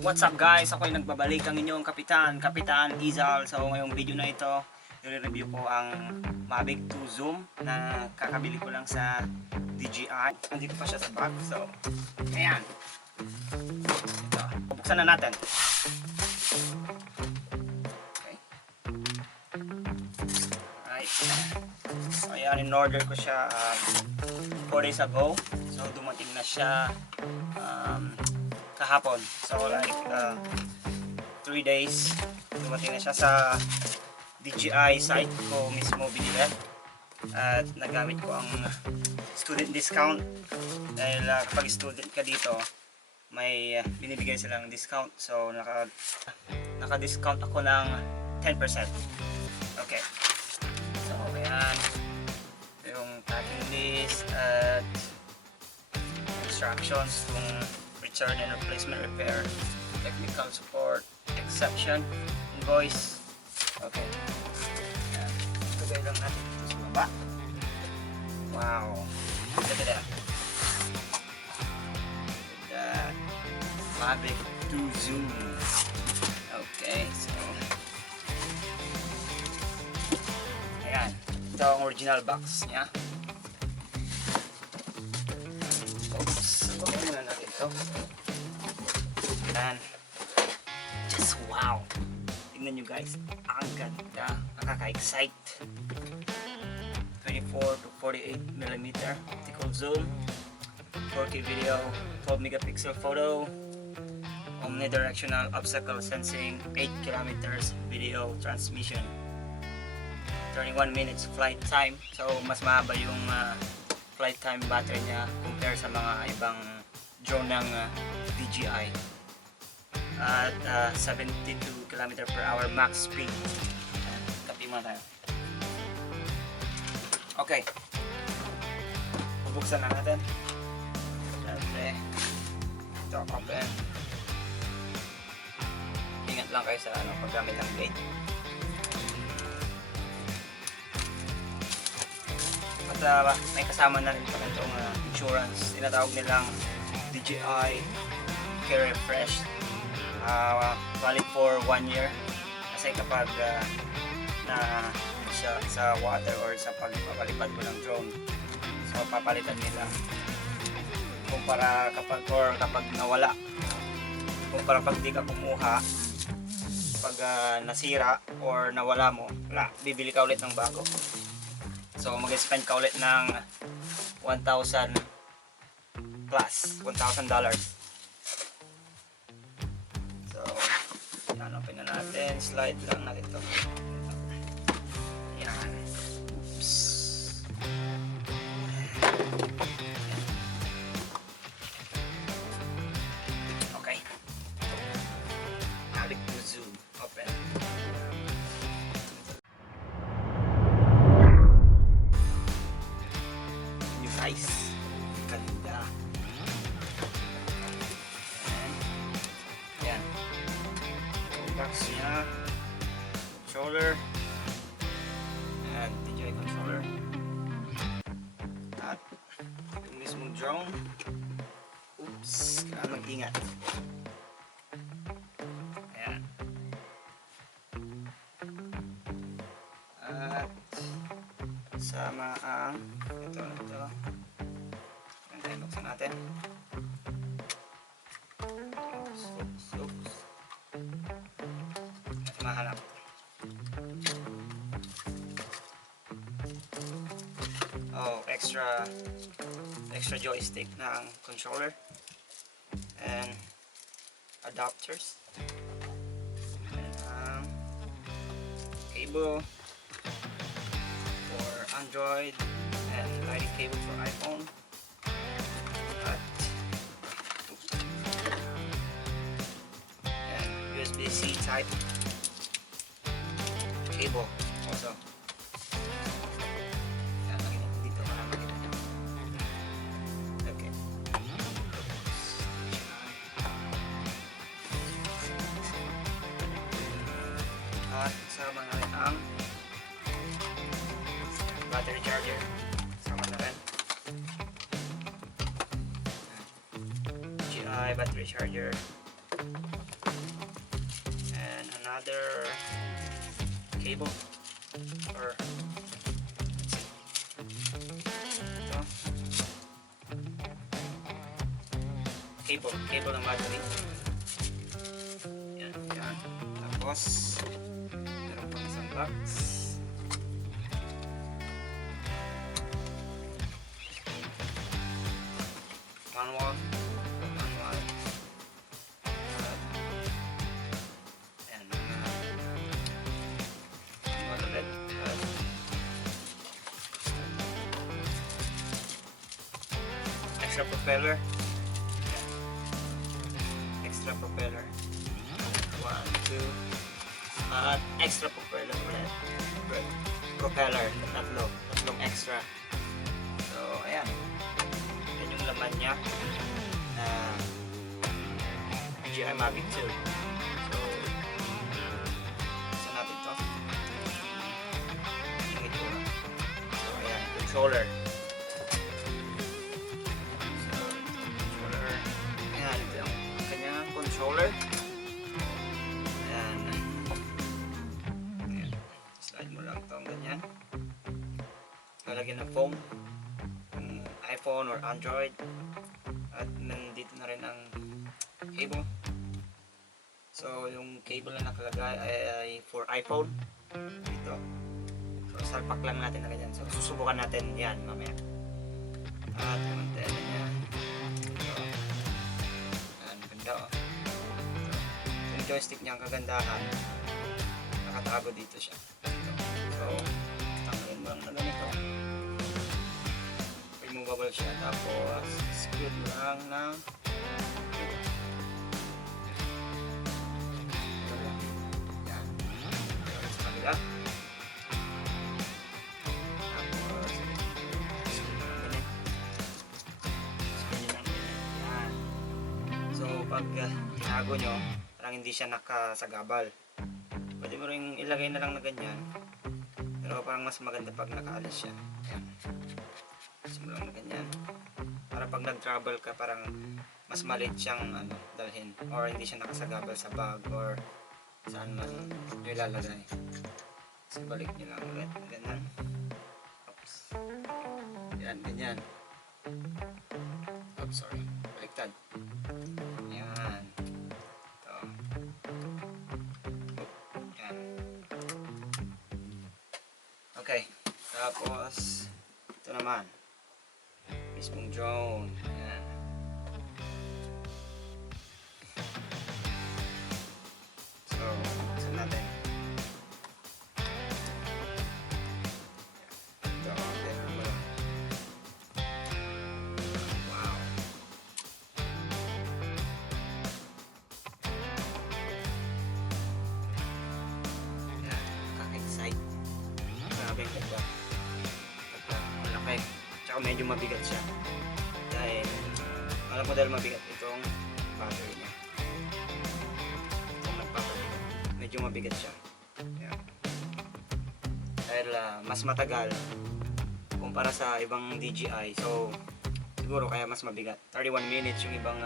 What's up guys? Ako ay nagbabalik ang inyong Kapitan Izal. So ngayong video na ito, i-review ko ang Mavic 2 Zoom na kakabili ko lang sa DJI. Nandito pa siya sa bag. So, ayan. Ito. Bubuksan na natin. Okay. Alright. So, ayan, in-order ko siya 4 days ago. So dumating na siya kahapon. So like 3 days dumating na siya sa DJI site ko mismo binili. At nagamit ko ang student discount dahil kapag student ka dito may binibigay silang discount. So naka-discount ako ng 10%. Okay. So ayan yung packing list at instructions kung return and replacement, repair, technical support, exception, invoice. Okay. Ayan. Tugay lang natin ito sa baba. Wow. Ganda. Mavic 2 Zoom. Okay, so ayan. Ito ang original box niya. And just wow, tingnan nyo guys, ang ganda, nakaka-excite. 24 to 48mm optical zoom, 4K video, 12 megapixel photo, omnidirectional obstacle sensing, 8 kilometers video transmission, 31 minutes flight time. So mas mahaba yung flight time battery niya compare sa mga ibang drone ng DJI. At 72 km/h max speed. Tapi mo tayo. Okay. Bubuksan na natin. Siyempre, ito open. Ingat lang kayo sa paggamit ng blade. At may kasama na rin pa itong insurance. Tinatawag nilang DJI Care Refresh. Valid for 1 year. Kasi kapag na siya sa water or sa pagpapalipad mo ng drone, so papalitan nila. Kumpara kapag nawala, kumpara pag di ka kumuha, pag nasira or nawala mo, bibili ka ulit ng bago. So mag-spend ka ulit ng $1,000 plus, $1,000. So, open na natin, slide lang natin ito. Yan. Oops. Okay. Mavic 2 Zoom, open. New guys, ganda. Yan. Box niya, controller, and DJI controller, at yung mismong drone. Oops, kailangan mag-ingat. Ayan. At sama ang ito. Ayan tayo, buksan natin. Oops. Mahanap. Oh, extra joystick ng controller and adapters and cable for Android and lighting cable for iPhone. And USB-C type cable also. Yan, lagyan natin dito para makita nyo. Okay. At sama na rin ang battery charger. Sama na rin. DJI battery charger. And another cable or ito. Cable ng battery. Yan. Tapos meron pang isang box. Manual. Ayan, manual ulit. Extra propeller. Extra propeller. 1, 2. At extra propeller ulit. Propeller. Tatlong extra. So, ayan. Yan yung laman niya na DJI Mavic 2. So, isa natin to. Yung itsura. So, ayan. Controller. So, controller. Ayan. Ito yung kanyang controller. Ayan. Ayan. Slide mo lang itong ganyan. Lalagyan ng foam. iPhone or Android, at nandito na rin ang cable. So yung cable na nakalagay ay for iPhone dito. So salpak lang natin na ganyan. So susubukan natin yan mamaya. At yung antena niya. So yan, ganda oh. So, yung joystick niya ang kagandahan, nakatago dito siya. So tanggalin mo lang na ganito. Removable siya, tapos screw lang ng yan, sa kabila, tapos screw lang yan. So pag tinago nyo, parang hindi siya nakasagabal, pwede mo rin ilagay na lang na ganyan, pero parang mas maganda pag nakaalis siya. Yan. Simulang na ganyan para pag nag-travel ka parang mas maliit siyang dalhin, or hindi siya nakasagabal sa bag or saan man nyo ilalagay. So balik nyo lang ulit ganyan. Oops. Yan, ganyan. Oops, sorry, baliktad. Yan. Ito. Yan. Okay, tapos ito naman mismong drone. Ayan. So, saan natin? Ito, wow. Ayan, kaka-excite. Grabe ang ganda. Malaki. Tsaka medyo mabigat siya. Dahil, alam mo dahil mabigat itong battery niya. Itong nagpapabigat. Medyo mabigat siya. Ayan. Dahil mas matagal kumpara sa ibang DJI. So, siguro kaya mas mabigat. 31 minutes yung ibang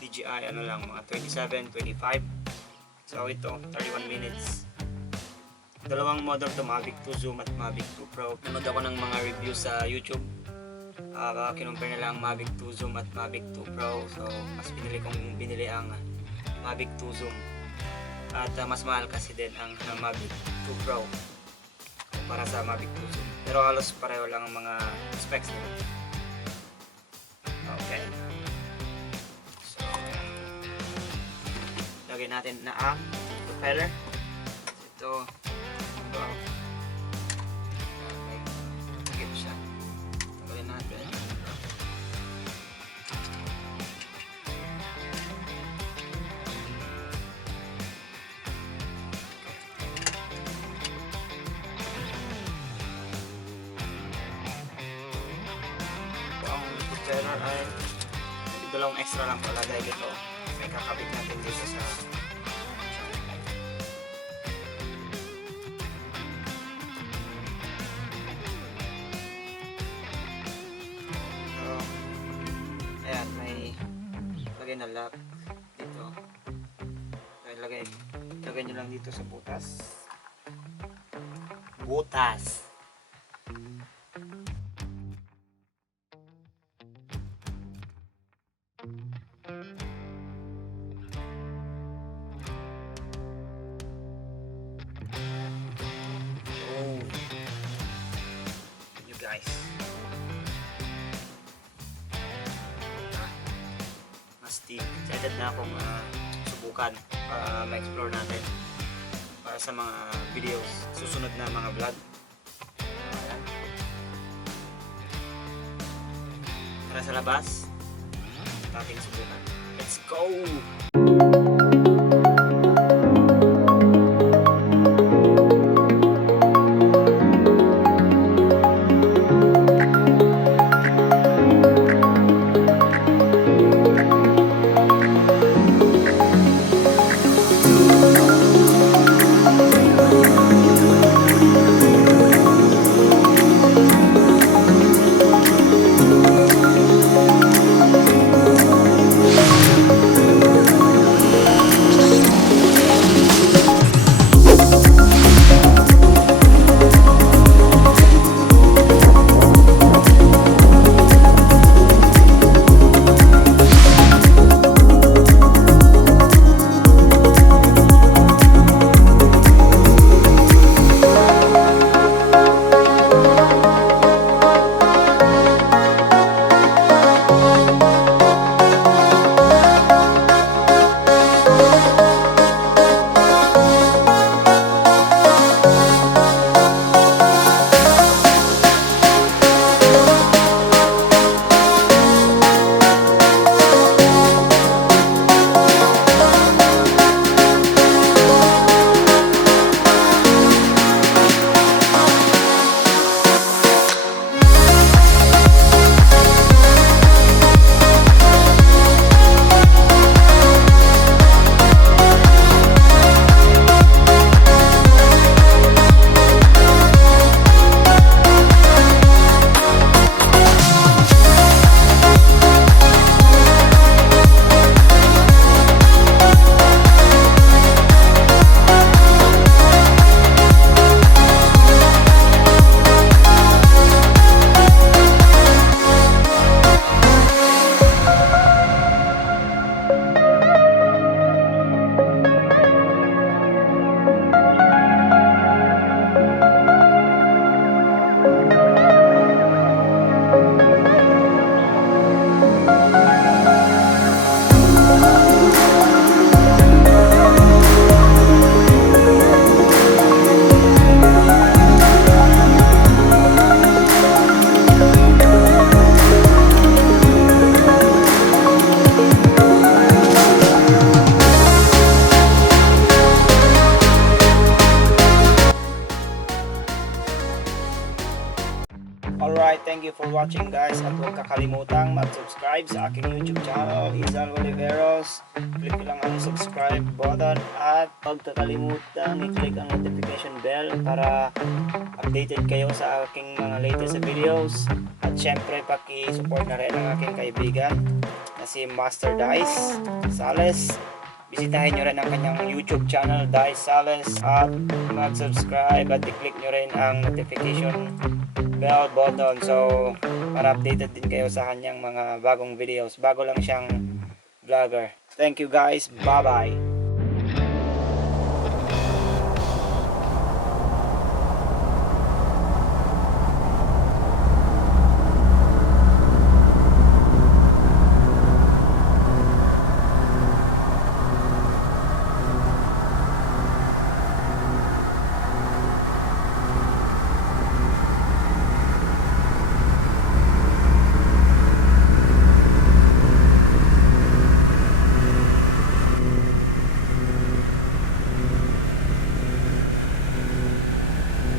DJI, ano lang, mga 27, 25. So, ito, 31 minutes. Dalawang model to, Mavic 2 Zoom at Mavic 2 Pro. Nanood ako ng mga reviews sa YouTube. Kinumpare nila ang Mavic 2 Zoom at Mavic 2 Pro. So, mas binili ang Mavic 2 Zoom. At mas mahal kasi din ang Mavic 2 Pro para sa Mavic 2 Zoom. Pero halos pareho lang ang mga specs nila. Okay. So, lagyan natin na ang propeller. Ito. Okay. Skip siya. Tanggalin natin. Ang propeller ay dalawang extra lang palagay dito. May kakabit natin dito sa na lock dito. lagay nyo lang dito sa butas. Butas. Guys, mastig. Excited na akong subukan para ma-explore natin para sa mga videos, susunod na mga vlog. Tara sa labas, ating subukan. Let's go! Alright, thank you for watching guys, at huwag kakalimutang mag-subscribe sa aking YouTube channel, Izal Oliveros. Click lang ang subscribe button at huwag kakalimutang i-click ang notification bell para updated kayo sa aking mga latest videos. At syempre paki-support na rin ang aking kaibigan na si Master Dice Sales. Bisitahin nyo rin ang kanyang YouTube channel, Dice Sales, at mag-subscribe at i-click nyo rin ang notification bell button so para updated din kayo sa kanyang mga bagong videos. Bago lang siyang vlogger. Thank you guys. Bye bye.